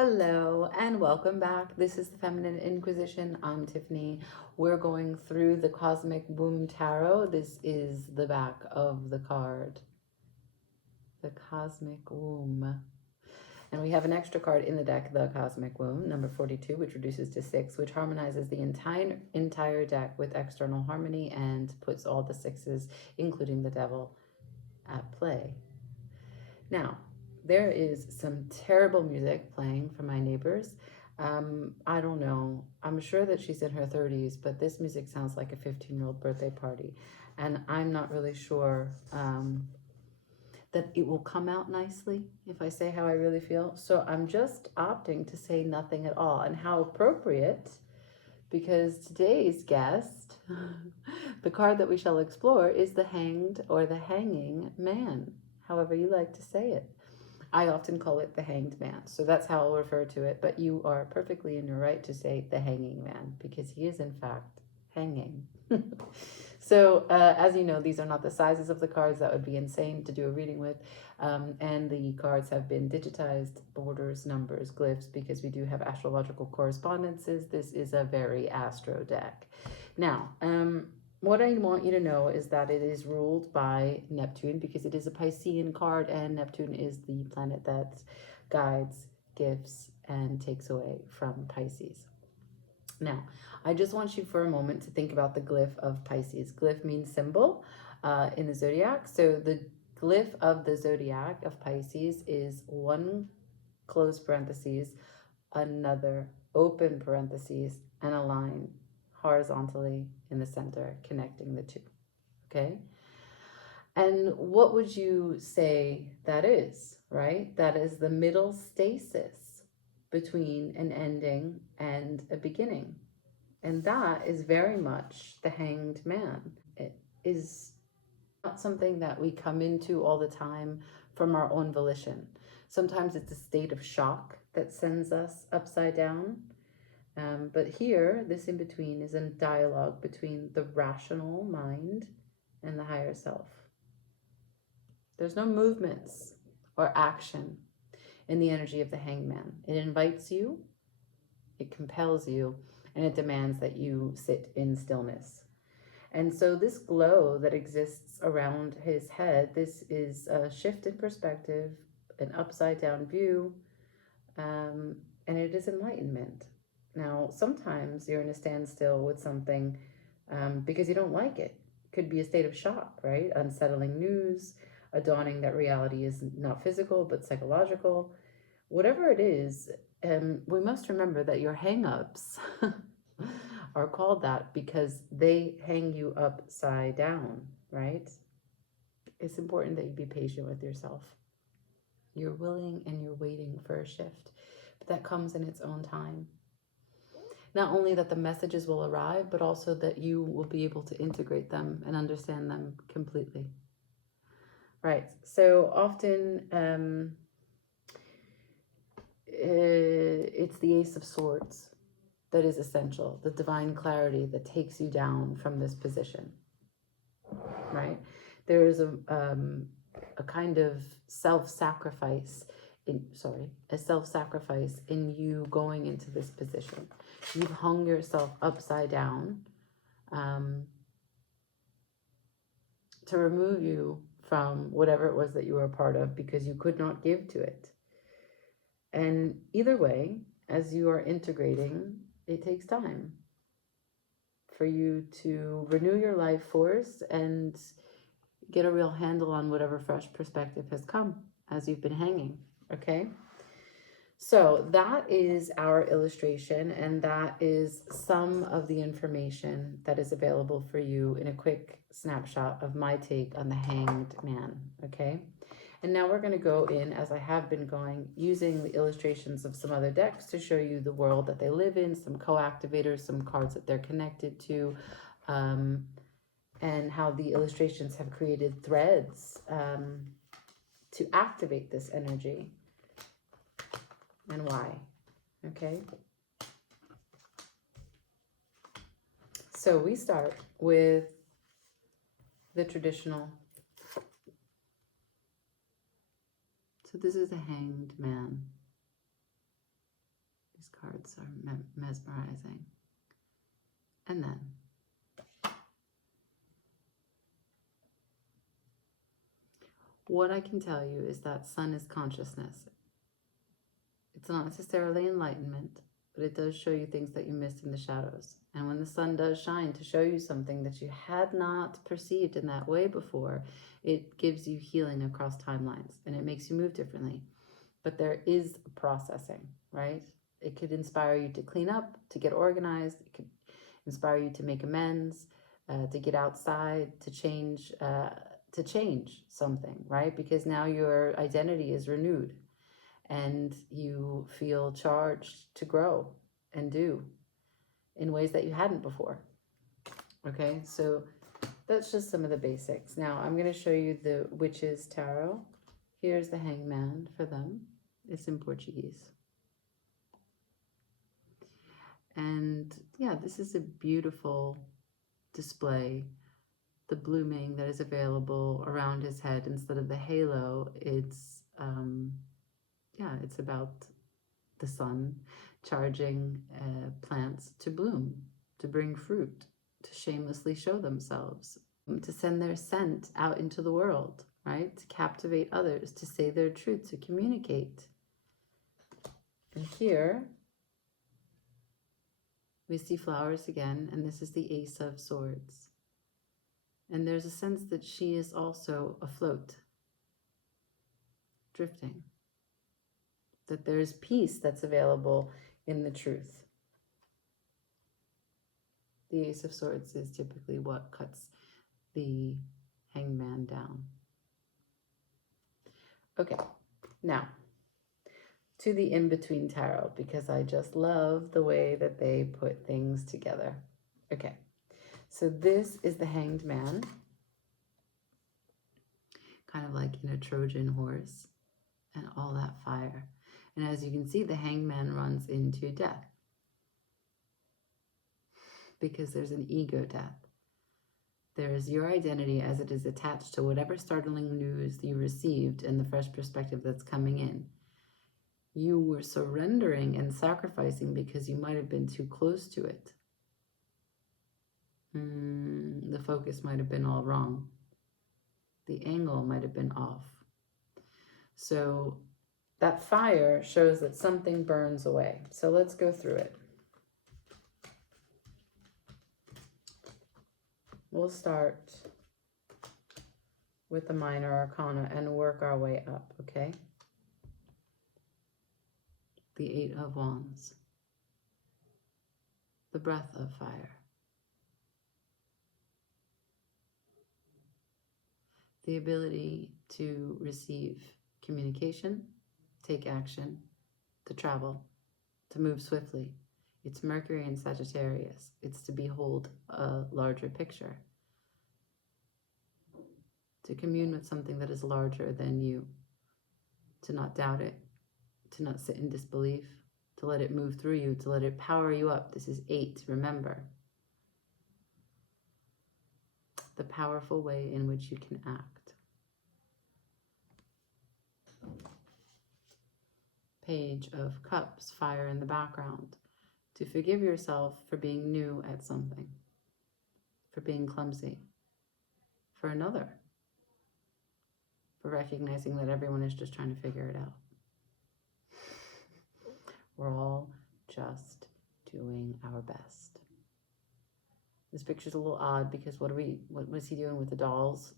Hello and welcome back. This is the Feminine Inquisition. I'm Tiffany. We're going through the Cosmic Womb Tarot. This is the back of the card, the Cosmic Womb. And we have an extra card in the deck, the Cosmic Womb, number 42, which reduces to 6, which harmonizes the entire deck with external harmony and puts all the 6s, including the devil, at play. Now, there is some terrible music playing from my neighbors. I don't know. I'm sure that she's in her 30s, but this music sounds like a 15-year-old birthday party. And I'm not really sure that it will come out nicely if I say how I really feel. So I'm just opting to say nothing at all. And how appropriate, because today's guest, the card that we shall explore, is the Hanged or the Hanging Man, however you like to say it. I often call it the Hanged Man, so that's how I'll refer to it, but you are perfectly in your right to say the Hanging Man, because he is in fact hanging. So as you know, these are not the sizes of the cards. That would be insane to do a reading with, and the cards have been digitized, borders, numbers, glyphs, because we do have astrological correspondences. This is a very astro deck. Now, what I want you to know is that it is ruled by Neptune, because it is a Piscean card, and Neptune is the planet that guides, gives, and takes away from Pisces. Now, I just want you for a moment to think about the glyph of Pisces. Glyph means symbol in the zodiac. So the glyph of the zodiac of Pisces is one closed parentheses, another open parentheses, and a line horizontally in the center connecting the two. Okay? And what would you say that is, right? That is the middle stasis between an ending and a beginning. And that is very much the Hanged Man. It is not something that we come into all the time from our own volition. Sometimes it's a state of shock that sends us upside down. But here, this in between is a dialogue between the rational mind and the higher self. There's no movements or action in the energy of the Hangman. It invites you, it compels you, and it demands that you sit in stillness. And so this glow that exists around his head, this is a shift in perspective, an upside down view, and it is enlightenment. Now, sometimes you're in a standstill with something because you don't like it. It could be a state of shock, right? Unsettling news, a dawning that reality is not physical but psychological. Whatever it is, we must remember that your hang-ups are called that because they hang you upside down, right? It's important that you be patient with yourself. You're willing and you're waiting for a shift, but that comes in its own time. Not only that the messages will arrive, but also that you will be able to integrate them and understand them completely. Right, so often it's the Ace of Swords that is essential, the divine clarity that takes you down from this position, right? There is a kind of self-sacrifice in you going into this position. You've hung yourself upside down to remove you from whatever it was that you were a part of because you could not give to it. And either way, as you are integrating, it takes time for you to renew your life force and get a real handle on whatever fresh perspective has come as you've been hanging, okay? So that is our illustration, and that is some of the information that is available for you in a quick snapshot of my take on the Hanged Man, okay? And now we're going to go in, as I have been going, using the illustrations of some other decks to show you the world that they live in, some co-activators, some cards that they're connected to, and how the illustrations have created threads to activate this energy and why, okay? So we start with the traditional. So this is a Hanged Man. Cards are mesmerizing. And then what I can tell you is that sun is consciousness. It's not necessarily enlightenment, but it does show you things that you missed in the shadows. And when the sun does shine to show you something that you had not perceived in that way before, it gives you healing across timelines and it makes you move differently. But there is a processing, right? It could inspire you to clean up, to get organized. It could inspire you to make amends, to get outside, to change something, right? Because now your identity is renewed and you feel charged to grow and do in ways that you hadn't before. Okay, so that's just some of the basics. Now I'm going to show you the Witches Tarot. Here's the Hangman for them. It's in Portuguese. And yeah, this is a beautiful display. The blooming that is available around his head instead of the halo, it's it's about the sun charging plants to bloom, to bring fruit, to shamelessly show themselves, to send their scent out into the world, right? To captivate others, to say their truth, to communicate. And here we see flowers again, and this is the Ace of Swords. And there's a sense that she is also afloat, drifting. That there's peace that's available in the truth. The Ace of Swords is typically what cuts the Hangman down. Okay, now to the in-between tarot, because I just love the way that they put things together. Okay, so this is the Hanged Man, kind of like in a Trojan horse and all that fire. And as you can see, the Hangman runs into death because there's an ego death. There is your identity as it is attached to whatever startling news you received and the fresh perspective that's coming in. You were surrendering and sacrificing because you might have been too close to it. The focus might have been all wrong. The angle might have been off. So that fire shows that something burns away. So let's go through it. We'll start with the minor arcana and work our way up, okay? The Eight of Wands. The breath of fire. The ability to receive communication, take action, to travel, to move swiftly. It's Mercury in Sagittarius. It's to behold a larger picture. To commune with something that is larger than you. To not doubt it. To not sit in disbelief. To let it move through you. To let it power you up. This is 8, remember. The powerful way in which you can act. Page of Cups, fire in the background. To forgive yourself for being new at something, for being clumsy, for another, for recognizing that everyone is just trying to figure it out. We're all just doing our best. This picture's a little odd because what is he doing with the dolls?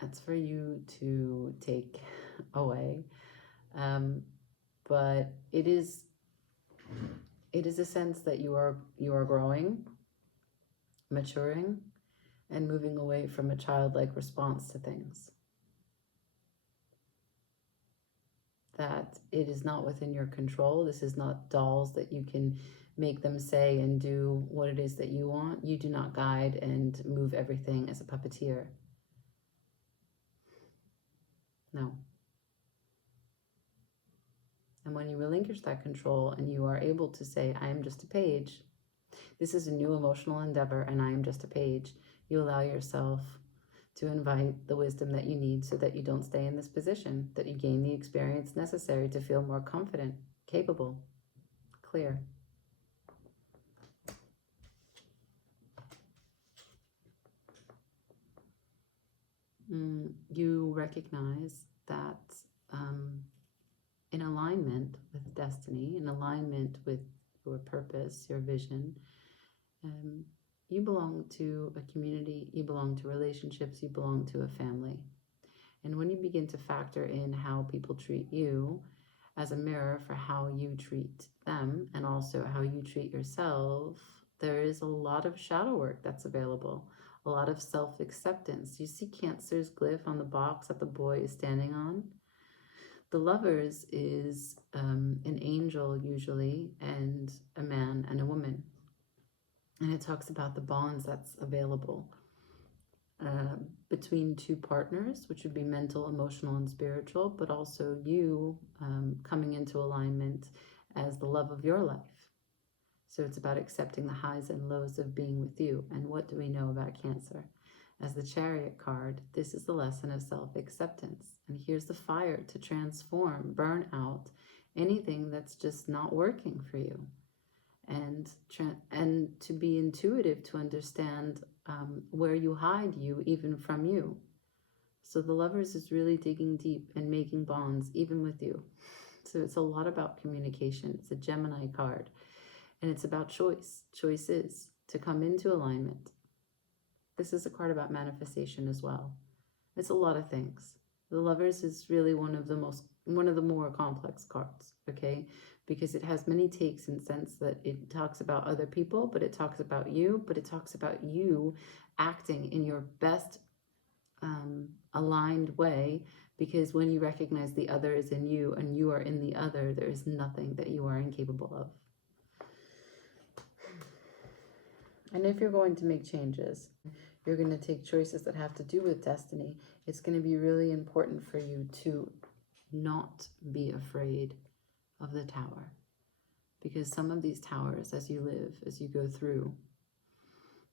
That's for you to take away. But it is a sense that you are growing, maturing, and moving away from a childlike response to things. That it is not within your control. This is not dolls that you can make them say and do what it is that you want. You do not guide and move everything as a puppeteer. No. And when you relinquish that control and you are able to say, I am just a page, this is a new emotional endeavor and I am just a page, you allow yourself to invite the wisdom that you need so that you don't stay in this position, that you gain the experience necessary to feel more confident, capable, clear. You recognize that in alignment with destiny, in alignment with your purpose, your vision, you belong to a community, you belong to relationships, you belong to a family. And when you begin to factor in how people treat you as a mirror for how you treat them and also how you treat yourself, there is a lot of shadow work that's available, a lot of self-acceptance. You see Cancer's glyph on the box that the boy is standing on? The Lovers is an angel usually, and a man and a woman. And it talks about the bonds that's available between two partners, which would be mental, emotional, and spiritual, but also you coming into alignment as the love of your life. So it's about accepting the highs and lows of being with you. And what do we know about Cancer? As the Chariot card, this is the lesson of self-acceptance. And here's the fire to transform, burn out anything that's just not working for you. And to be intuitive, to understand where you hide you, even from you. So the Lovers is really digging deep and making bonds, even with you. So it's a lot about communication. It's a Gemini card. And it's about choice. Choice is to come into alignment. This is a card about manifestation as well. It's a lot of things. The Lovers is really one of the more complex cards, okay? Because it has many takes in the sense that it talks about other people, but it talks about you, but it talks about you acting in your best aligned way, because when you recognize the other is in you and you are in the other, there is nothing that you are incapable of. And if you're going to make changes, you're going to take choices that have to do with destiny, it's going to be really important for you to not be afraid of the tower. Because some of these towers, as you live, as you go through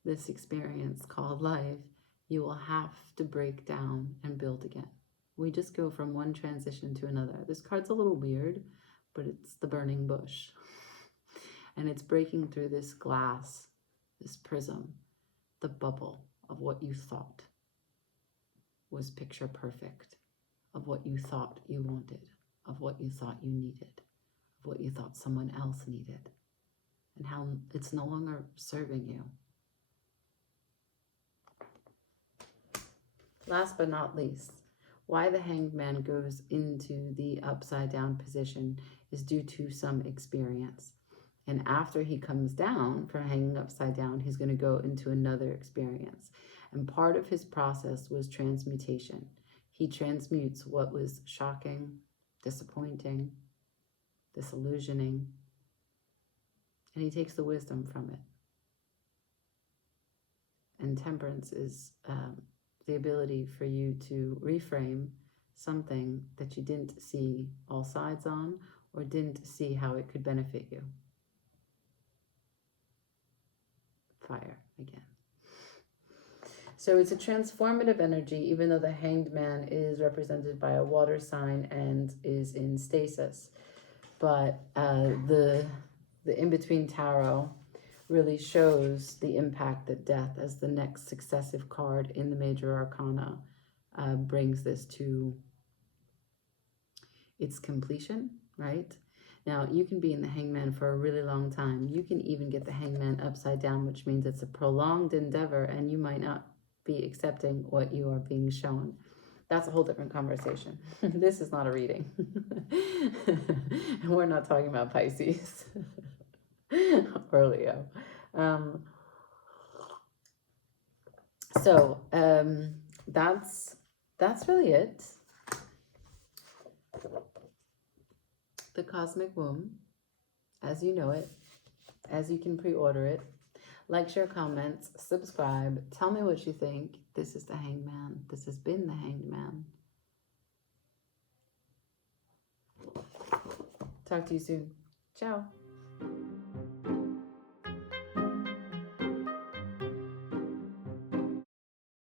this experience called life, you will have to break down and build again. We just go from one transition to another. This card's a little weird, but it's the burning bush. And it's breaking through this glass, this prism, the bubble of what you thought was picture perfect, of what you thought you wanted, of what you thought you needed, of what you thought someone else needed, and how it's no longer serving you. Last but not least, why the Hanged Man goes into the upside down position is due to some experience. And after he comes down from hanging upside down, he's going to go into another experience. And part of his process was transmutation. He transmutes what was shocking, disappointing, disillusioning, and he takes the wisdom from it. And temperance is the ability for you to reframe something that you didn't see all sides on, or didn't see how it could benefit you. Fire again. So it's a transformative energy, even though the Hanged Man is represented by a water sign and is in stasis. But the in-between tarot really shows the impact that death, as the next successive card in the major arcana, brings this to its completion, right? Now, you can be in the Hangman for a really long time. You can even get the Hangman upside down, which means it's a prolonged endeavor, and you might not be accepting what you are being shown. That's a whole different conversation. This is not a reading. And we're not talking about Pisces or Leo. That's really it. The Cosmic Womb, as you know it, as you can pre-order it. Like, share, comments, subscribe. Tell me what you think. This is the Hangman. This has been the Hanged Man. Talk to you soon. Ciao.